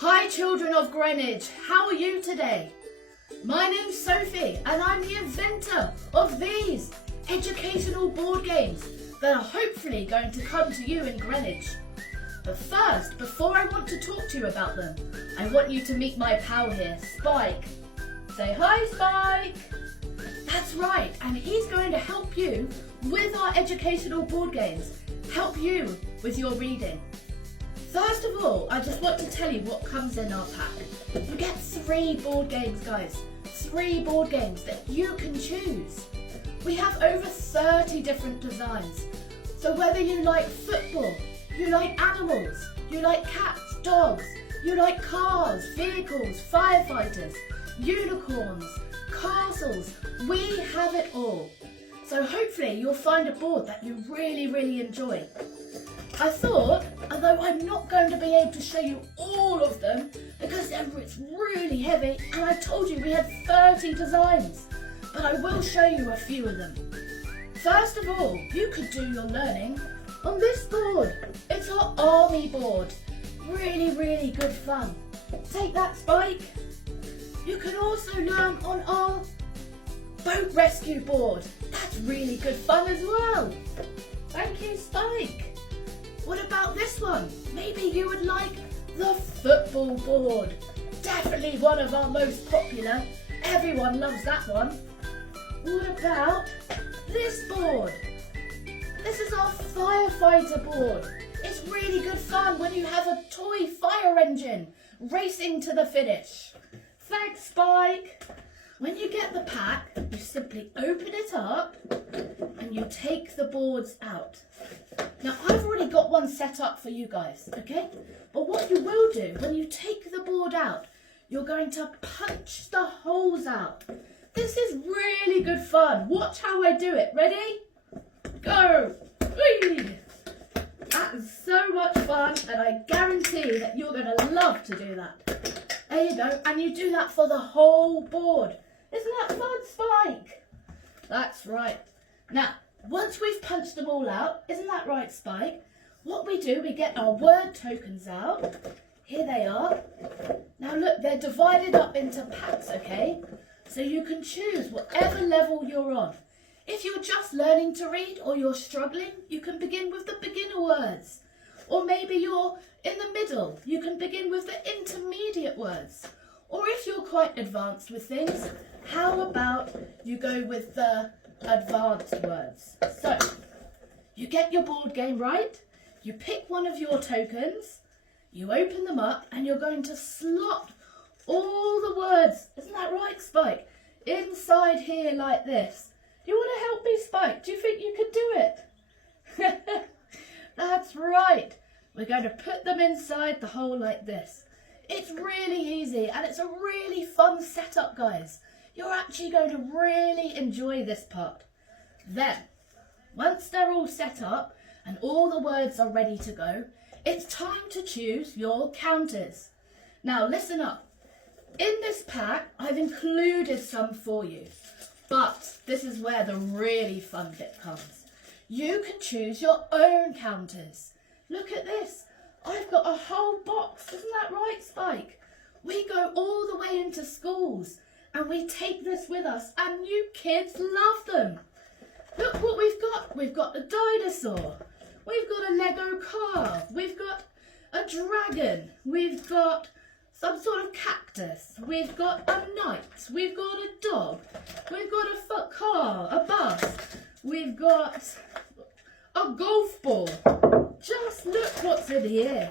Hi children of Greenwich, how are you today? My name's Sophie and I'm the inventor of these educational board games that are hopefully going to come to you in Greenwich. But first, before I want to talk to you about them, I want you to meet my pal here, Spike. Say hi, Spike! That's right, and he's going to help you with our educational board games, help you with your reading. First of all, I just want to tell you what comes in our pack. You get 3 board games, guys. 3 board games that you can choose. We have over 30 different designs. So whether you like football, you like animals, you like cats, dogs, you like cars, vehicles, firefighters, unicorns, castles, we have it all. So hopefully you'll find a board that you really enjoy. I thought, although I'm not going to be able to show you all of them because it's really heavy and I told you we had 30 designs, but I will show you a few of them. First of all, you could do your learning on this board. It's our army board. Really good fun. Take that, Spike. You can also learn on our boat rescue board. That's really good fun as well. Thank you, Spike. What about this one? Maybe you would like the football board. Definitely one of our most popular. Everyone loves that one. What about this board? This is our firefighter board. It's really good fun when you have a toy fire engine racing to the finish. Thanks, Spike. When you get the pack, you simply open it up and you take the boards out. Now, I've already got one set up for you guys, okay? But what you will do, when you take the board out, you're going to punch the holes out. This is really good fun. Watch how I do it. Ready? Go! Whee! That is so much fun, and I guarantee that you're going to love to do that. There you go, and you do that for the whole board. Isn't that fun, Spike? That's right. Now, once we've punched them all out, isn't that right, Spike? What we do, we get our word tokens out. Here they are. Now look, they're divided up into packs, okay? So you can choose whatever level you're on. If you're just learning to read or you're struggling, you can begin with the beginner words. Or maybe you're in the middle, you can begin with the intermediate words. Or if you're quite advanced with things, how about you go with the advanced words? So, you get your board game right, you pick one of your tokens, you open them up and you're going to slot all the words, isn't that right, Spike? Inside here like this. Do you want to help me, Spike? Do you think you could do it? That's right. We're going to put them inside the hole like this. It's really easy and it's a really fun setup, guys. You're actually going to really enjoy this part. Then, once they're all set up and all the words are ready to go, it's time to choose your counters. Now listen up. In this pack, I've included some for you, but this is where the really fun bit comes. You can choose your own counters. Look at this. I've got a whole box. Isn't that right, Spike? We go all the way into schools and we take this with us and you kids love them. Look what we've got. We've got a dinosaur. We've got a Lego car. We've got a dragon. We've got some sort of cactus. We've got a knight. We've got a dog. We've got a car, a bus. We've got a golf ball. Just look what's in here.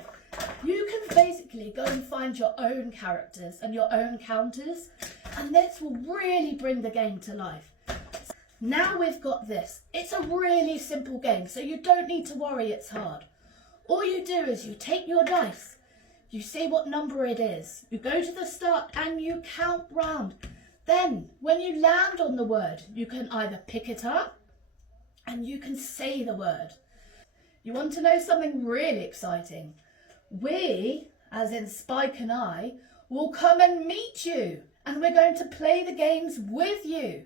You can basically go and find your own characters and your own counters, and this will really bring the game to life. Now we've got this. It's a really simple game, so you don't need to worry it's hard. All you do is you take your dice, you see what number it is, you go to the start and you count round. Then, when you land on the word, you can either pick it up and you can say the word. You want to know something really exciting? We, as in Spike and I, will come and meet you and we're going to play the games with you.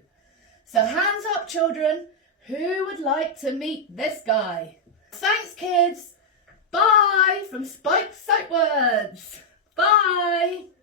So hands up, children. Who would like to meet this guy? Thanks, kids. Bye from Spike Sight Words. Bye. Bye!